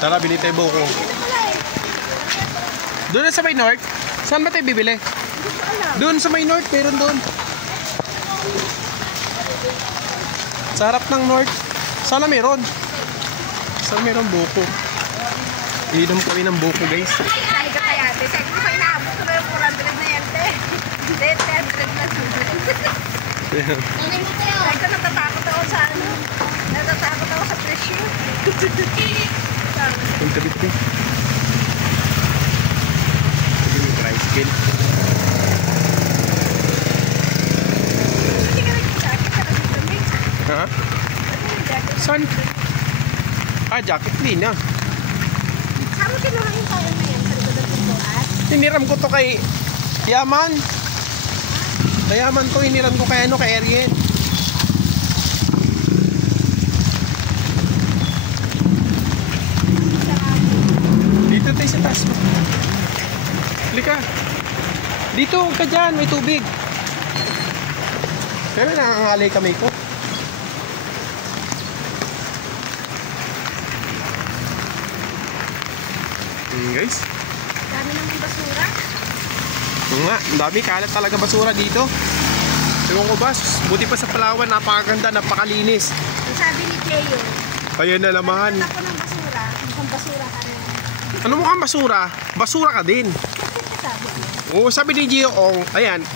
Tara, bili tayo buko. Doon na sa may north? Saan ba tayo bibili? Doon sa may north, meron doon. Sa harap ng north. Sana meron. Sana meron buko. Iinom kami ng buko, guys. Talaga kaya, ate. Sabi ko kayo naabot ko na yung 400 na yan, te. Hindi, 10 na sunod. Sabi ko natatakot ako sa ano. Natatakot ako sa presyo. Ang tabi-tabi. Sabi yung tricycle. Hindi ka nag-jacket ka kasi damit. Ha? Saan? Ah, jacket din ah. Saan mo kinuha yung kaya na yan? Sa likod ng pintuan? Hiniram ko to kay Yaman. Yaman to, hiniram ko kay ano, kay Ariel. Dito tayo sa taas mo. Halika. Dito ka dyan, may tubig. Pero nangangalay kami ko. Guys. Dami naman basura. Nga, dami kalat talaga basura dito. Ewan ko ba, buti pa sa Palawan, napakaganda, napakalinis. Ang sabi ni Teo, Ayan na naman. ako ng basura, mukhang basura ka rin. Ano mukhang basura? Basura ka din. Sabi niya. Oo, sabi ni Gio, ayan,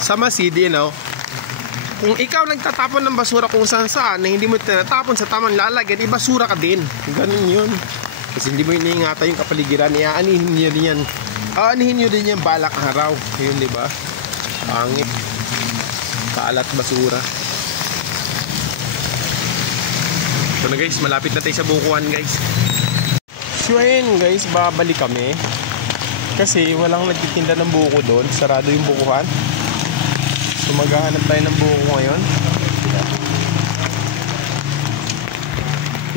sa Masid, you know, kung ikaw nagtatapon ng basura kung saan saan, na hindi mo tinatapon sa tamang lalagyan, basura ka din. Ganun yun. Kasi hindi mo iniingatan yung kapaligiran, iaanihin nyo din yan. Aanihin nyo din yan balak araw. Yun, di ba? Pangit. Kalat basura. So na guys, malapit na tayo sa bukuan guys. So ayun guys, babalik kami. Kasi walang nagtitinda ng buko doon. Sarado yung bukuhan. So maghahanap tayo ng buko ngayon.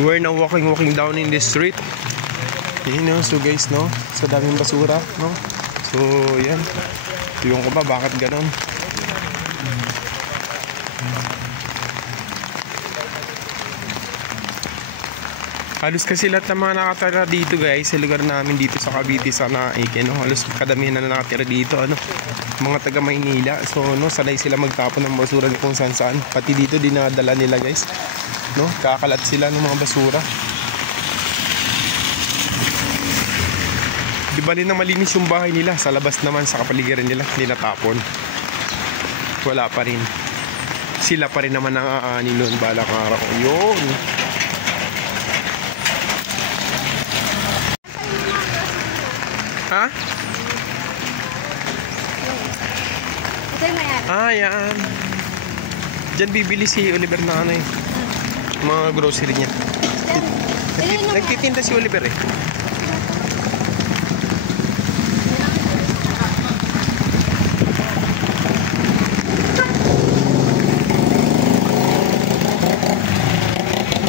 We're now walking down in the street. You know, so guys, no? So daming basura, no? So yan. Yung ko ba, bakit ganon? Halos kasi lahat ng mga nakatira dito guys sa lugar namin dito sa Cavite sa Naik, no? Halos kadamihan na nakatira dito, ano? Mga taga Maynila. So no, sanay sila magtapon ng basura kung saan saan. Pati dito dinadala nila guys, no? Kakalat sila ng mga basura. Di ba rin na malinis yung bahay nila, sa labas naman sa kapaligiran nila ninatapon. Wala pa rin. Sila pa rin naman ang aani noon balang araw. Yun. Ha? Ito yung mayari. Ah, yan. Diyan bibili si Oliver na ano eh. Mga grocery niya. Nagtitinda si Oliver eh.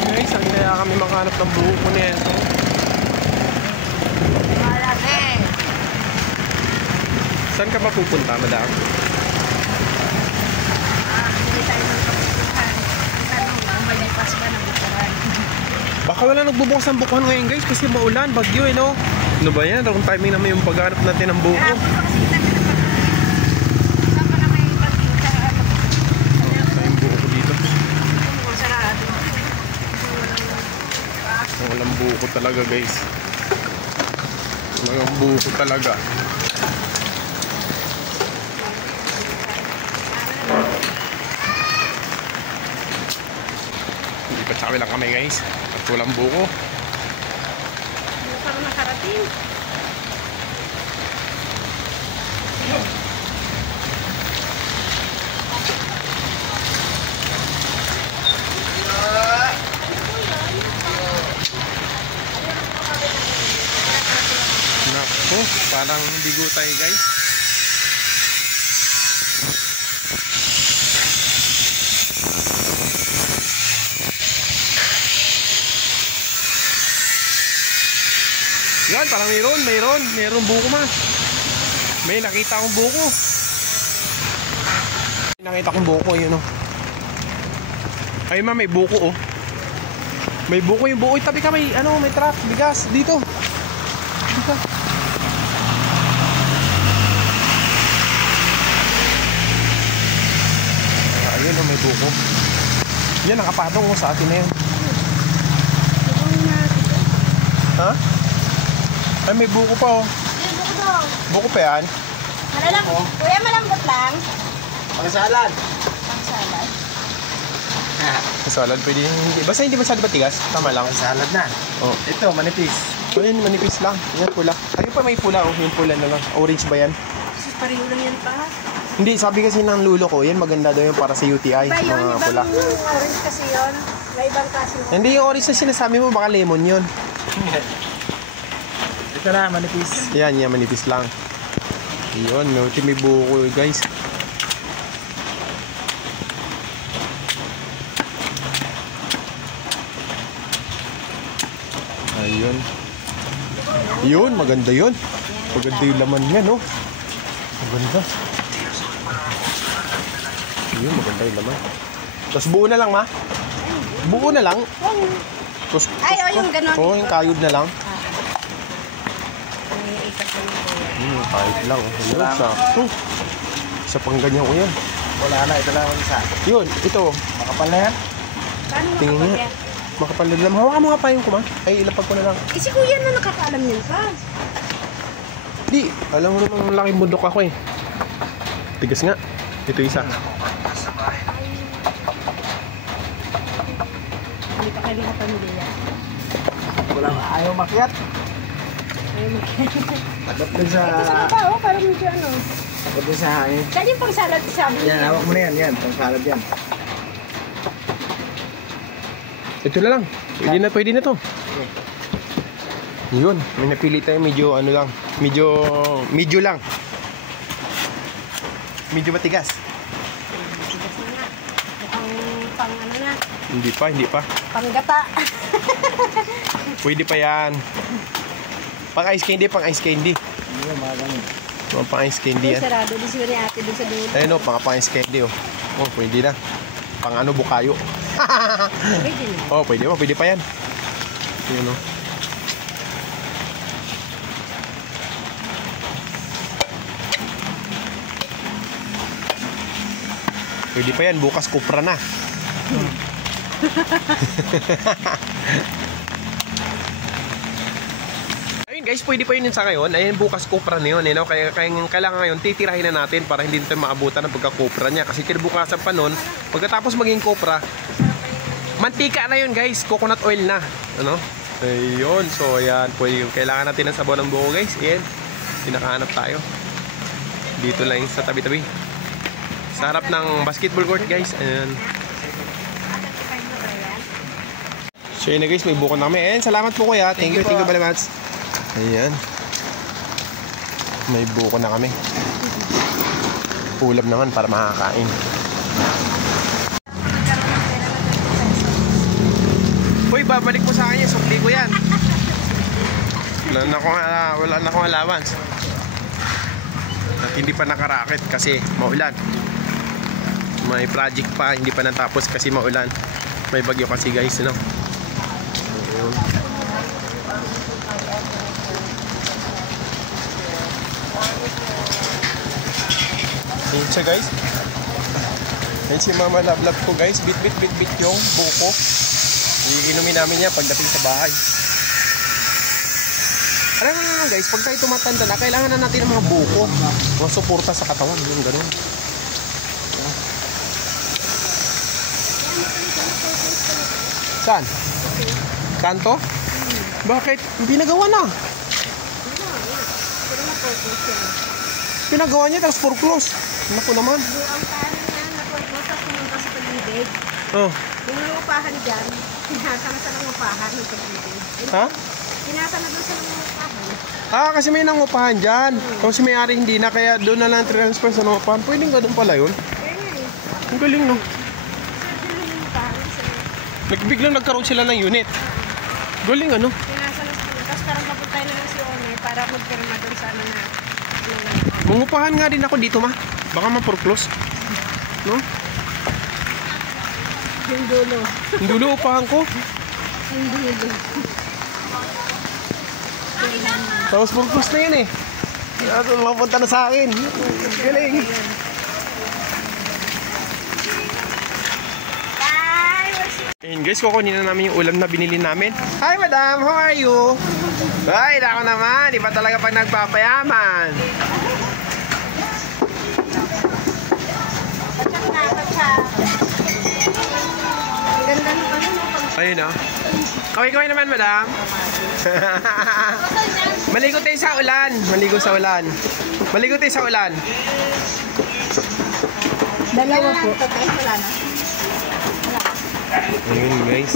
Guys, saan kaya kami makahanap ng buko niya? Saan ka ba pupunta, madam? Hindi tayo ng kapulihan. Ang tanong, kung malipas ba ng bukuhan? Baka wala nagbubukas ng bukuhan ngayon guys kasi maulan, bagyo eh no? Ano ba yan? Wrong timing naman yung paghanap natin ng buko. Kasi kita ka na pagkakas. Saan pa na may pagkita? Tayong buko dito. Mukhang sarado. Walang buko talaga guys. Walang buko talaga. Sabi lang kami guys at walang buko. Ano parang nakarating? Naku, parang bigo tayo guys. Yan, parang mayroon buko ma. May nakita akong buko. Nakita akong buko, yun oh. Ay ma, may buko oh. May buko yung buko. Tabi ka, may ano, may truck, bigas. Dito. Dito. Ayun o, may buko. Yan, nakapatong ko sa atin na yan. Ha? Ay, may buko pa oh. May buko daw. Buko pa yan? Kuya, malambot lang. Pang-salad. Pang-salad. Salad, pwede hindi. Basta hindi masyado matigas. Tama lang. Pang-salad na. Oh. Ito, manipis. Ayun, manipis lang. Yan, pula. Ayun pa may pula oh. Yung pula na lang. Orange ba yan? Kasi pareho lang yan pa. Hindi, sabi kasi ng lulo ko, yan maganda daw yung para sa UTI. Iba yun, Mga pula. ibang orange kasi yun. May ibang kasi yun. Hindi, yung orange na sinasabi mo, baka lemon yun. Ito na, manipis. Yan, yan, manipis lang. Yun, no, may buko guys. Ayun. Yun, maganda yun. Maganda yung laman niya, no? Maganda. Yun, maganda yung laman. Tapos buo na lang, ma? Buo na lang? Tapos, Ay, yung ganon. oo, yung kayod na lang. May ikat na yun. Kahit lang. Ayun, sakto. Sa pangganyan ko yan. Wala na, ito lang ang isa. Yun, ito. Makapal na yan. Paano Tingin makapag nga. yan? Makapal na lang. Hawakan mo nga pa yung kuma. Ay, ilapag ko na lang. Eh, si kuya na nakakaalam yun pa. Di, alam mo naman laking bundok ako eh. Tigas nga. Ito isa. Hindi pa kayo nakapamilya. Wala, ayaw makiat. Ayun, Agap din sa... ito sa baba, oh, parang medyo ano. Agap din sa hangin. Saan yung pang-salad sabi niya? Yan, hawak mo na yan. Yan, pang-salad yan. Ito na lang. Pwede na to. Yun, may napili tayo medyo ano lang. Medyo lang. Medyo matigas. Tigas na nga. Mukhang pang ano na. Hindi pa. Panggata. Pwede pa yan. Pang ice candy. Yan, mga ganun. Mga pang ice candy yan. Sarado din siya ni ate doon sa dulo. Ayun o, pang ice candy oh. Oh, pwede na. Pang ano, bukayo. Pwede na. Oh, pwede pa yan. Yun o. Pwede pa yan, bukas kupra na. Ayun guys, pwede pa yun sa ngayon. Ayun, bukas kupra na yun. You know? Kaya kailangan ngayon, titirahin na natin para hindi natin maabutan ng pagka-kupra niya. Kasi kinabukasan pa nun, pagkatapos maging kupra, mantika na yun guys. Coconut oil na. Ano? Ayun, so ayan. Pwede yun. Kailangan natin ng sabaw ng buko guys. Ayan, pinakahanap tayo. Dito lang sa tabi-tabi. Sa harap ng basketball court guys. Ayan. So yun na guys, may buko na kami. Ayan, salamat po kuya. Thank you very much. Ayan. May buko na kami. Ulam naman para makakain. Uy, babalik mo sa akin yung sukli ko yan. Wala na akong allowance. At hindi pa nakaraket kasi maulan. May project pa, hindi pa natapos kasi maulan. May bagyo kasi guys, no? Ayun. Ayun siya guys. Ayun si mama lablab ko guys. Bit yung buko. Iinumin namin niya pagdating sa bahay. Alam mo naman guys, pag tayo tumatanda na, kailangan na natin ng mga buko. Mga suporta sa katawan, yung ganun. Saan? Kanto? Bakit? Hindi nagawa na. Pinagawa niya, tapos foreclose. Naku naman. Ang paano niya, napunta sa pumunta sa pag-ibig. Oh. Yung nangupahan dyan, pinasa na sa nangupahan ng pag-ibig. Ha? Pinasa na doon sa nangupahan. Ah, kasi may nangupahan dyan. Tapos may ari hindi na, kaya doon na lang transfer sa nangupahan. Pwedeng ganun pala yun. Kaya nga eh. Ang galing, no? Saan yung nangupahan? Biglang nagkaroon sila ng unit. Galing, ano? Pinasa na sa tapos parang papuntay na lang si Ome para magpirma doon sa ano na. Mangupahan nga din ako dito, ma. Baka ma-foreclose. No? Yung dulo. Yung dulo upahan ko. Tapos pulpos na yun eh. Mapunta na sa akin. Galing. Ayun guys, kukunin na namin yung ulam na binili namin. Hi madam, how are you? Ay, ako naman. Iba talaga pag nagpapayaman. Ayun o. Kaway-kaway naman madam. Maligo tayo sa ulan. Maligo sa ulan. Maligo tayo sa ulan. Dalawa po. Wala na. Ayun guys.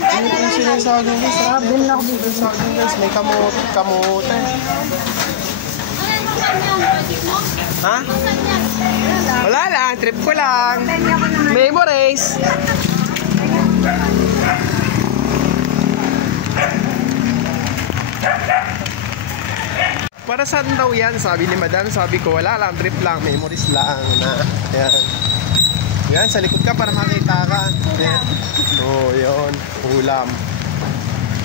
Ano yung sinasagong guys? Bin na ako dito sa sagong guys. May kamote. Ha? Wala lang. Trip ko lang. Memories. Para saan daw yan? Sabi ni madam. Sabi ko wala lang. Trip lang. Memories lang. Yan. Yan, sa likod ka para makita ka. Yan. Oh, yun. Ulam.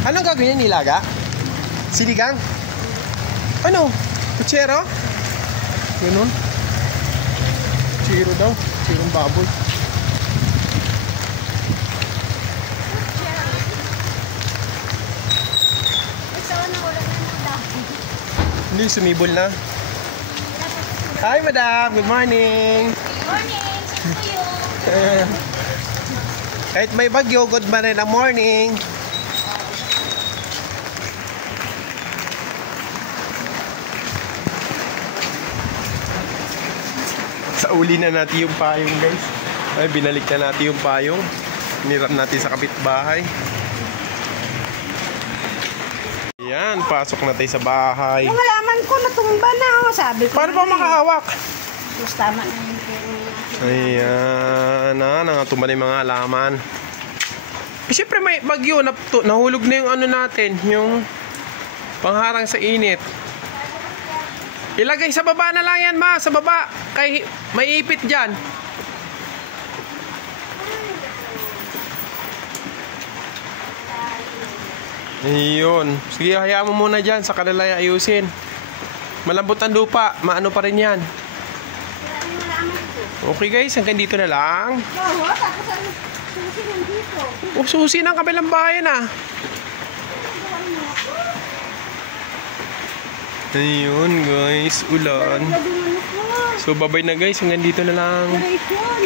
Anong gagawin niya? Nilaga? Sinigang? Ano? Kutsero? Ganun? Kutsero daw. Kutserong baboy. Hindi, sumibol na. Hi, madam. Good morning. Good morning. Kahit may bagyo, good man rin ang morning. Sa uli na natin yung payong guys. Ay, binalik na natin yung payong. Niram natin sa kapitbahay. Yan, pasok na tayo sa bahay. Yung halaman ko natumba na. Sabi ko. Paano pa makahawak? Tapos tama na yun po. Ayan, nangatumba na yung mga halaman. Eh, siyempre may bagyo, nahulog na yung ano natin, yung pangharang sa init. Ilagay sa baba na lang yan ma, sa baba. Kay may ipit dyan. Ayun. Sige, hayaan mo muna dyan, sa kanila ayusin. Malambot ang lupa, maano pa rin yan. Okay guys, hanggang dito na lang. Oo, tapos ano, susi nandito. Oh, susi ng kabilang bayan ah. Ayun guys, ulan. So bye bye na guys, hanggang dito na lang. Operation.